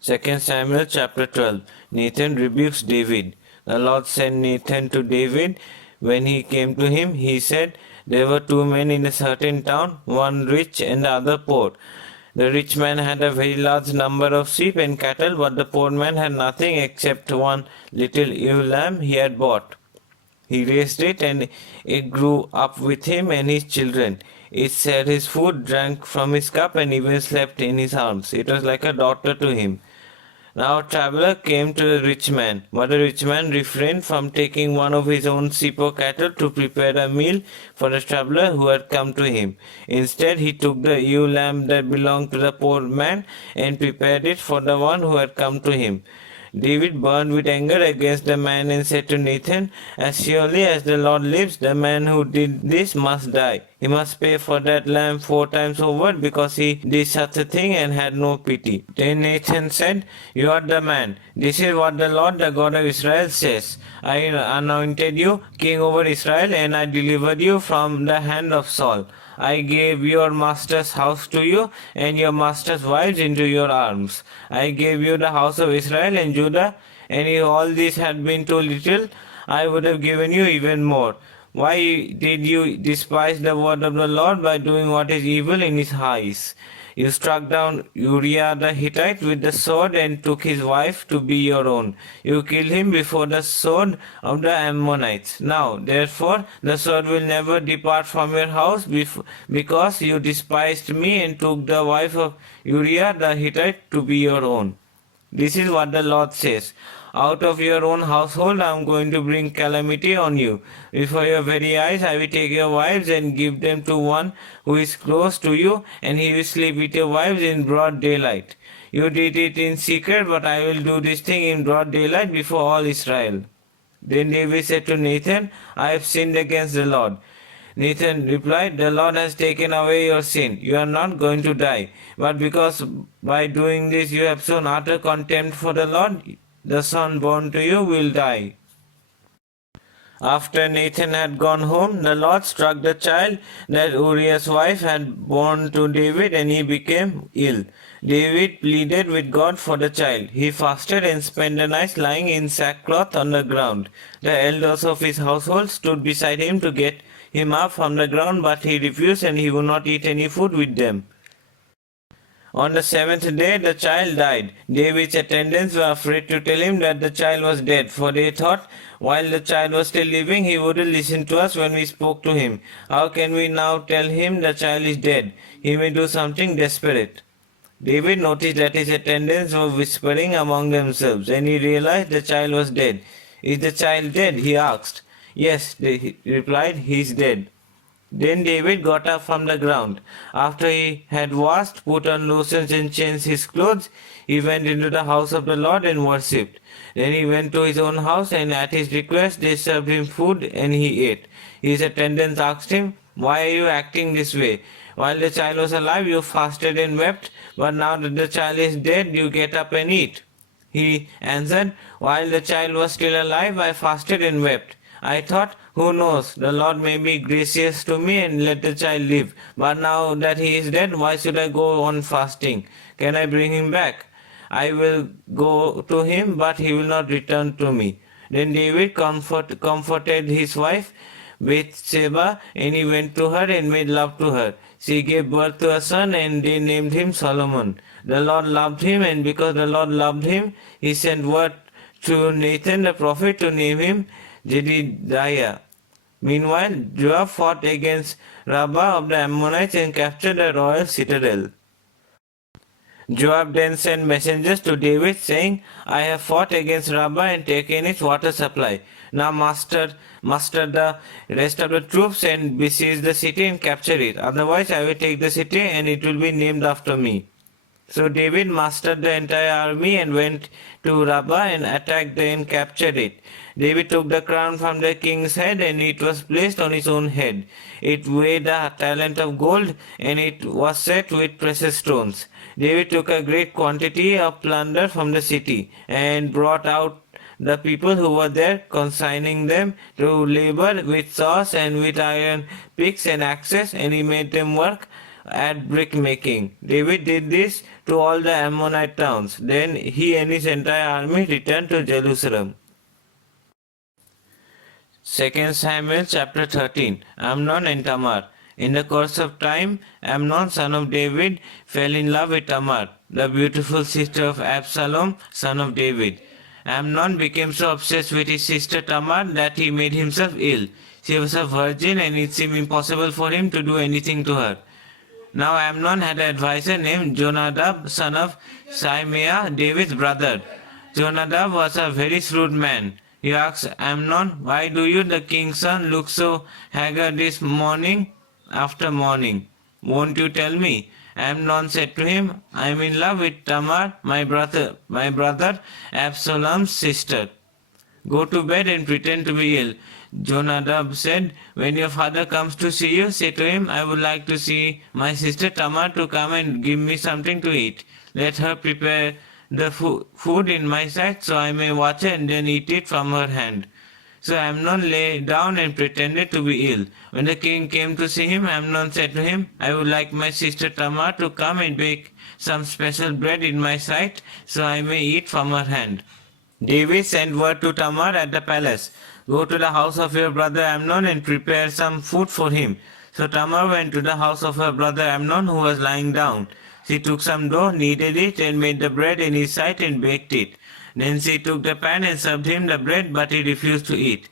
2 Samuel chapter 12. Nathan rebukes David. The Lord sent Nathan to David. When he came to him, he said, there were two men in a certain town, one rich and the other poor. The rich man had a very large number of sheep and cattle, but the poor man had nothing except one little ewe lamb he had bought. He raised it, and it grew up with him and his children. It shared his food, drank from his cup, and even slept in his arms. It was like a daughter to him. Now a traveler came to the rich man, but the rich man refrained from taking one of his own sheep or cattle to prepare a meal for the traveler who had come to him. Instead, he took the ewe lamb that belonged to the poor man and prepared it for the one who had come to him. David burned with anger against the man and said to Nathan, as surely as the Lord lives, the man who did this must die. He must pay for that lamb 4 times over, because he did such a thing and had no pity. Then Nathan said, you are the man. This is what the Lord, the God of Israel, says. I anointed you king over Israel, and I delivered you from the hand of Saul. I gave your master's house to you, and your master's wives into your arms. I gave you the house of Israel and Judah, and if all this had been too little, I would have given you even more. Why did you despise the word of the Lord by doing what is evil in his eyes? You struck down Uriah the Hittite with the sword and took his wife to be your own. You killed him before the sword of the Ammonites. Now, therefore, the sword will never depart from your house because you despised me and took the wife of Uriah the Hittite to be your own. This is what the Lord says. Out of your own household I am going to bring calamity on you. Before your very eyes I will take your wives and give them to one who is close to you, and he will sleep with your wives in broad daylight. You did it in secret, but I will do this thing in broad daylight before all Israel. Then David said to Nathan, I have sinned against the Lord. Nathan replied, the Lord has taken away your sin. You are not going to die. But because by doing this you have shown utter contempt for the Lord, the son born to you will die. After Nathan had gone home, the Lord struck the child that Uriah's wife had borne to David, and he became ill. David pleaded with God for the child. He fasted and spent the night lying in sackcloth on the ground. The elders of his household stood beside him to get him up from the ground, but he refused, and he would not eat any food with them. On the 7th day the child died. David's attendants were afraid to tell him that the child was dead, for they thought, while the child was still living, he wouldn't listen to us when we spoke to him. How can we now tell him the child is dead? He may do something desperate. David noticed that his attendants were whispering among themselves, and he realized the child was dead. Is the child dead? He asked. Yes, they replied, he is dead. Then David got up from the ground. After he had washed, put on lotions and changed his clothes, he went into the house of the Lord and worshipped. Then he went to his own house, and at his request they served him food, and he ate. His attendants asked him, why are you acting this way? While the child was alive, you fasted and wept, but now that the child is dead, you get up and eat. He answered, while the child was still alive, I fasted and wept. I thought, who knows, the Lord may be gracious to me and let the child live. But now that he is dead, why should I go on fasting? Can I bring him back? I will go to him, but he will not return to me. Then David comforted his wife Bathsheba, and he went to her and made love to her. She gave birth to a son, and they named him Solomon. The Lord loved him, and because the Lord loved him, he sent word to Nathan the prophet to name him Jedidiah. Meanwhile, Joab fought against Rabbah of the Ammonites and captured the royal citadel. Joab then sent messengers to David, saying, I have fought against Rabbah and taken its water supply. Now muster the rest of the troops and besiege the city and capture it. Otherwise I will take the city, and it will be named after me. So David mustered the entire army and went to Rabbah and attacked and captured it. David took the crown from the king's head, and it was placed on his own head. It weighed a talent of gold, and it was set with precious stones. David took a great quantity of plunder from the city, and brought out the people who were there, consigning them to labor with saws and with iron picks and axes, and he made them work at brick making. David did this to all the Ammonite towns. Then he and his entire army returned to Jerusalem. 2 Samuel chapter 13. Amnon and Tamar. In the course of time, Amnon, son of David, fell in love with Tamar, the beautiful sister of Absalom, son of David. Amnon became so obsessed with his sister Tamar that he made himself ill. She was a virgin and it seemed impossible for him to do anything to her. Now Amnon had an advisor named Jonadab, son of Shimeah, David's brother. Jonadab was a very shrewd man. He asked Amnon, "Why do you, the king's son, look so haggard this morning after morning? Won't you tell me?" Amnon said to him, "I am in love with Tamar, my brother Absalom's sister. Go to bed and pretend to be ill." Jonadab said, "When your father comes to see you, say to him, I would like to see my sister Tamar to come and give me something to eat. Let her prepare the food in my sight so I may watch her and then eat it from her hand." So Amnon lay down and pretended to be ill. When the king came to see him, Amnon said to him, "I would like my sister Tamar to come and bake some special bread in my sight so I may eat from her hand." David sent word to Tamar at the palace, "Go to the house of your brother Amnon and prepare some food for him." So Tamar went to the house of her brother Amnon, who was lying down. She took some dough, kneaded it, and made the bread in his sight and baked it. Then she took the pan and served him the bread, but he refused to eat.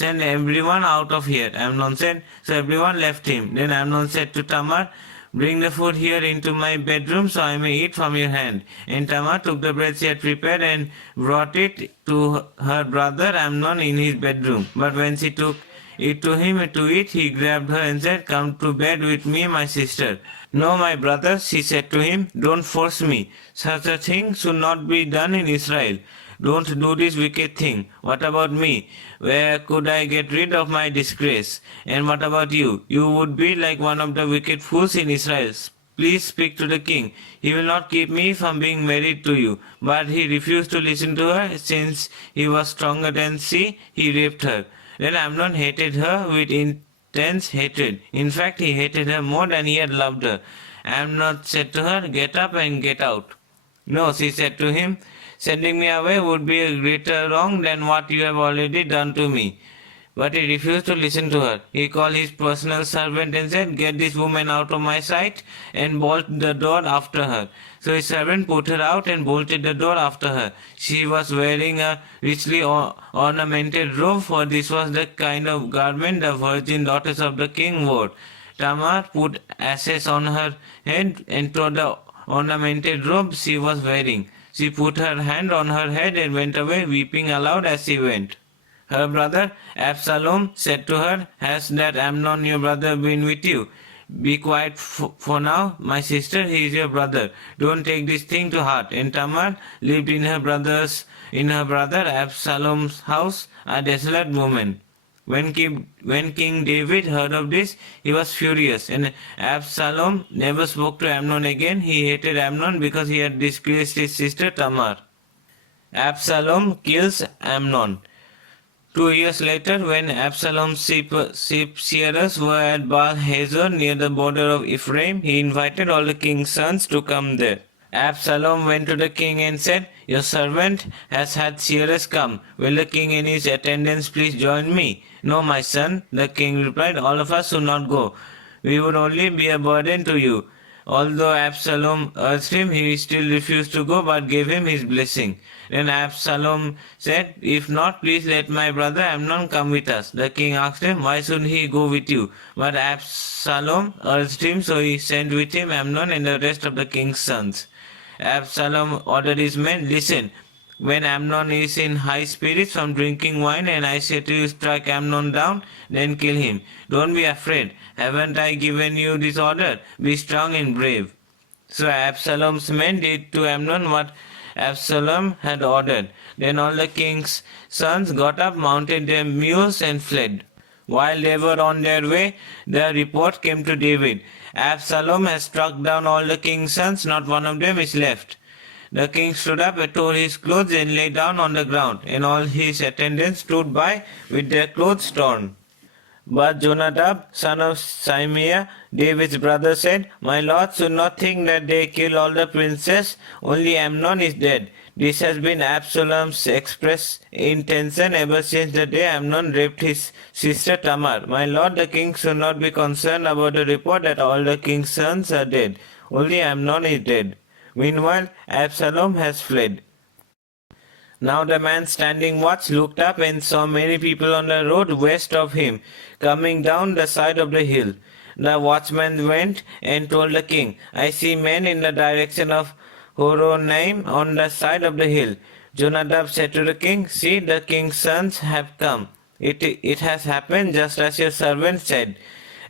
"Send everyone out of here," Amnon said. So everyone left him. Then Amnon said to Tamar, "Bring the food here into my bedroom so I may eat from your hand." And Tamar took the bread she had prepared and brought it to her brother Amnon in his bedroom. But when she took it to him to eat, he grabbed her and said, "Come to bed with me, my sister." "No, my brother," she said to him, "don't force me. Such a thing should not be done in Israel. Don't do this wicked thing. What about me? Where could I get rid of my disgrace? And what about you? You would be like one of the wicked fools in Israel. Please speak to the king. He will not keep me from being married to you." But he refused to listen to her. Since he was stronger than she, he raped her. Then Amnon hated her with intense hatred. In fact, he hated her more than he had loved her. Amnon said to her, "Get up and get out." "No," she said to him, "sending me away would be a greater wrong than what you have already done to me." But he refused to listen to her. He called his personal servant and said, "Get this woman out of my sight and bolt the door after her." So his servant put her out and bolted the door after her. She was wearing a richly ornamented robe, for this was the kind of garment the virgin daughters of the king wore. Tamar put ashes on her head and tore the ornamented robe she was wearing. She put her hand on her head and went away, weeping aloud as she went. Her brother Absalom said to her, "Has that Amnon your brother been with you? Be quiet for now, my sister, he is your brother. Don't take this thing to heart." And Tamar lived in her brother Absalom's house, a desolate woman. When King David heard of this, he was furious, and Absalom never spoke to Amnon again. He hated Amnon because he had disgraced his sister Tamar. Absalom kills Amnon. 2 years later, when Absalom's sheep shearers were at Baal Hazor near the border of Ephraim, he invited all the king's sons to come there. Absalom went to the king and said, "Your servant has had shearers come. Will the king and his attendants please join me?" "No, my son," the king replied, "all of us should not go. We would only be a burden to you." Although Absalom urged him, he still refused to go, but gave him his blessing. Then Absalom said, "If not, please let my brother Amnon come with us." The king asked him, "Why should he go with you?" But Absalom urged him, so he sent with him Amnon and the rest of the king's sons. Absalom ordered his men, "Listen, when Amnon is in high spirits from drinking wine and I say to you, strike Amnon down, then kill him. Don't be afraid. Haven't I given you this order? Be strong and brave." So Absalom's men did to Amnon what Absalom had ordered. Then all the king's sons got up, mounted their mules and fled. While they were on their way, the report came to David, "Absalom has struck down all the king's sons, not one of them is left." The king stood up and tore his clothes and lay down on the ground, and all his attendants stood by with their clothes torn. But Jonadab, son of Shimeah, David's brother, said, My lord should not think that they kill all the princes, only Amnon is dead. This has been Absalom's express intention ever since the day Amnon raped his sister Tamar. My lord the king should not be concerned about the report that all the king's sons are dead. Only Amnon is dead. Meanwhile, Absalom has fled. Now the man standing watch looked up and saw many people on the road west of him, coming down the side of the hill. The watchman went and told the king, I see men in the direction of Horonaim on the side of the hill. Jonadab said to the king, See, the king's sons have come. It has happened just as your servant said.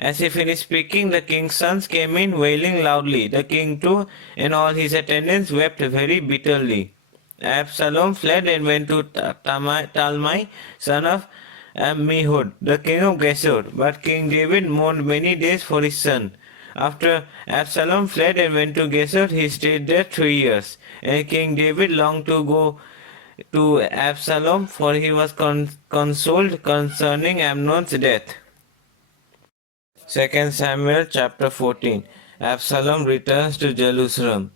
As he finished speaking, the king's sons came in wailing loudly. The king too and all his attendants wept very bitterly. Absalom fled and went to Talmai, son of Ammihud, the king of Geshur. But King David mourned many days for his son. After Absalom fled and went to Geshur, he stayed there 3 years. And King David longed to go to Absalom, for he was consoled concerning Amnon's death. 2 Samuel chapter 14. Absalom returns to Jerusalem.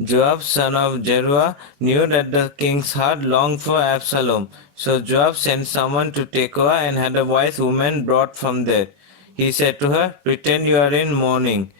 Joab, son of Zeruiah, knew that the king's heart longed for Absalom. So Joab sent someone to Tekoa and had a wise woman brought from there. He said to her, Pretend you are in mourning.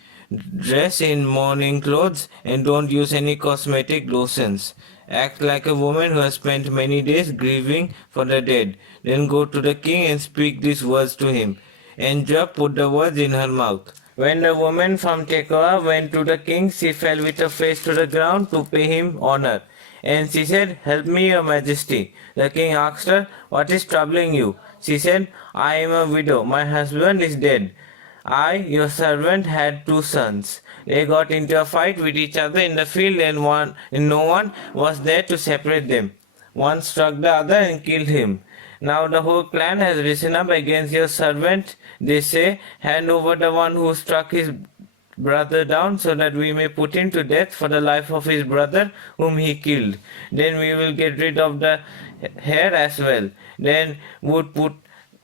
Dress in mourning clothes and don't use any cosmetic lotions. Act like a woman who has spent many days grieving for the dead. Then go to the king and speak these words to him. And Joab put the words in her mouth. When the woman from Tekoa went to the king, she fell with her face to the ground to pay him honor. And she said, Help me, your majesty. The king asked her, What is troubling you? She said, I am a widow. My husband is dead. I, your servant, had 2 sons. They got into a fight with each other in the field and no one was there to separate them. One struck the other and killed him. Now the whole clan has risen up against your servant. They say, Hand over the one who struck his brother down, so that we may put him to death for the life of his brother whom he killed. Then we will get rid of the hair as well. Then would put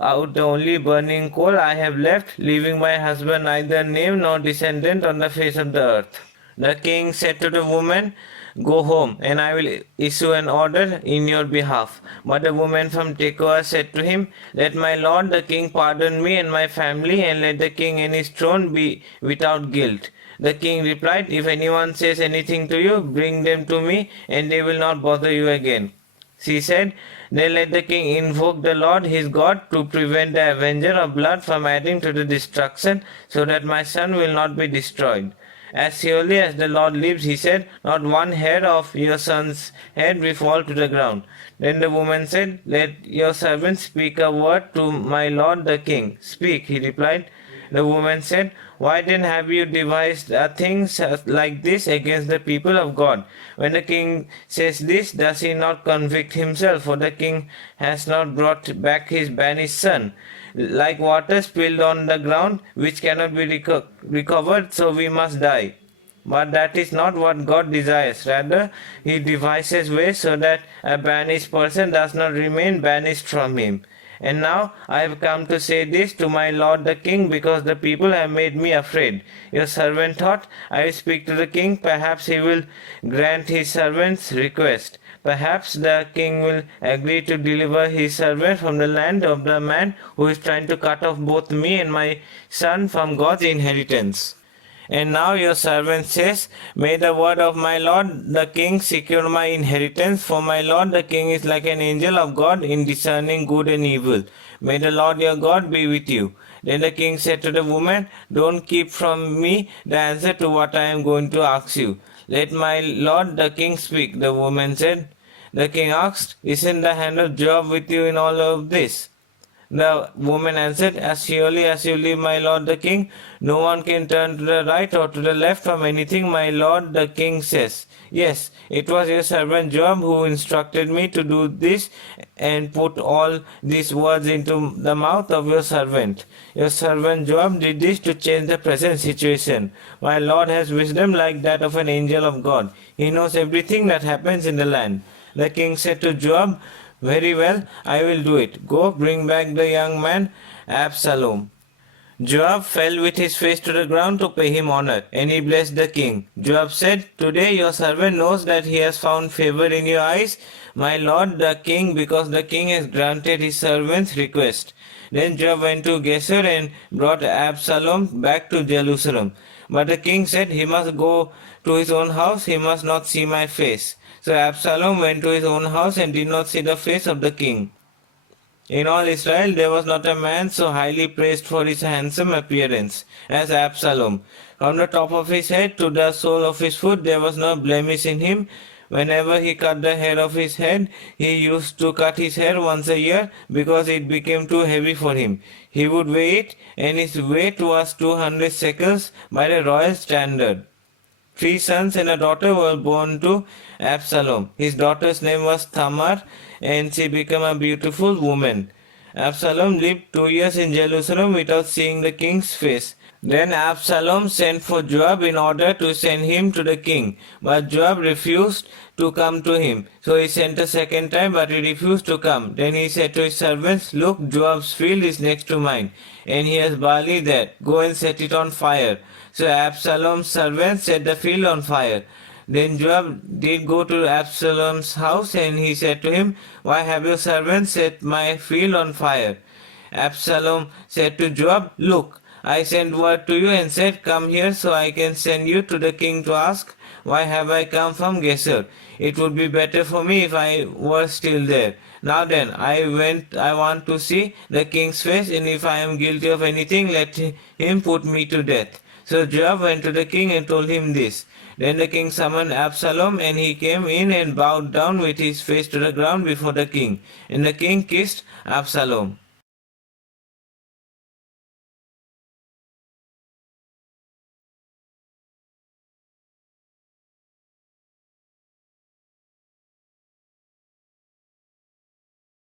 out the only burning coal I have left, leaving my husband neither name nor descendant on the face of the earth. The king said to the woman, Go home, and I will issue an order in your behalf. But the woman from Tekoa said to him, Let my lord the king pardon me and my family, and let the king and his throne be without guilt. The king replied, If anyone says anything to you, bring them to me, and they will not bother you again. She said, Then let the king invoke the Lord his God to prevent the avenger of blood from adding to the destruction, so that my son will not be destroyed. As surely as the Lord lives, he said, not one hair of your son's head will fall to the ground. Then the woman said, Let your servant speak a word to my lord the king. Speak, he replied. The woman said, Why then have you devised things like this against the people of God? When the king says this, does he not convict himself? For the king has not brought back his banished son. Like water spilled on the ground, which cannot be recovered, so we must die. But that is not what God desires. Rather, he devises ways so that a banished person does not remain banished from him. And now I have come to say this to my lord the king, because the people have made me afraid. Your servant thought, I will speak to the king, perhaps he will grant his servant's request. Perhaps the king will agree to deliver his servant from the land of the man who is trying to cut off both me and my son from God's inheritance. And now your servant says, May the word of my lord the king secure my inheritance, for my lord the king is like an angel of God in discerning good and evil. May the Lord your God be with you. Then the king said to the woman, Don't keep from me the answer to what I am going to ask you. Let my lord the king speak. The woman said. The king asked, Isn't the hand of Joab with you in all of this? The woman answered, As surely as you live, my lord the king, no one can turn to the right or to the left from anything my lord the king says. Yes, it was your servant Joab who instructed me to do this and put all these words into the mouth of your servant. Your servant Joab did this to change the present situation. My lord has wisdom like that of an angel of God. He knows everything that happens in the land. The king said to Joab, Very well, I will do it. Go, bring back the young man Absalom. Joab fell with his face to the ground to pay him honor, and he blessed the king. Joab said, "Today your servant knows that he has found favor in your eyes, my lord the king, because the king has granted his servant's request." Then Joab went to Gesur and brought Absalom back to Jerusalem. But the king said, "He must go to his own house, he must not see my face." So Absalom went to his own house and did not see the face of the king. In all Israel there was not a man so highly praised for his handsome appearance as Absalom. From the top of his head to the sole of his foot there was no blemish in him. Whenever he cut the hair of his head, he used to cut his hair once a year because it became too heavy for him. He would weigh it, and his weight was 200 shekels by the royal standard. 3 sons and a daughter were born to Absalom. His daughter's name was Tamar, and she became a beautiful woman. Absalom lived 2 years in Jerusalem without seeing the king's face. Then Absalom sent for Joab in order to send him to the king, but Joab refused to come to him. So he sent a second time, but he refused to come. Then he said to his servants, "Look, Joab's field is next to mine, and he has barley there. Go and set it on fire." So Absalom's servants set the field on fire. Then Joab did go to Absalom's house, and he said to him, "Why have your servants set my field on fire?" Absalom said to Joab, "Look, I sent word to you and said, 'Come here so I can send you to the king to ask, why have I come from Gesur? It would be better for me if I were still there. Now then, I want to see the king's face, and if I am guilty of anything, let him put me to death.'" So Joab went to the king and told him this. Then the king summoned Absalom, and he came in and bowed down with his face to the ground before the king. And the king kissed Absalom.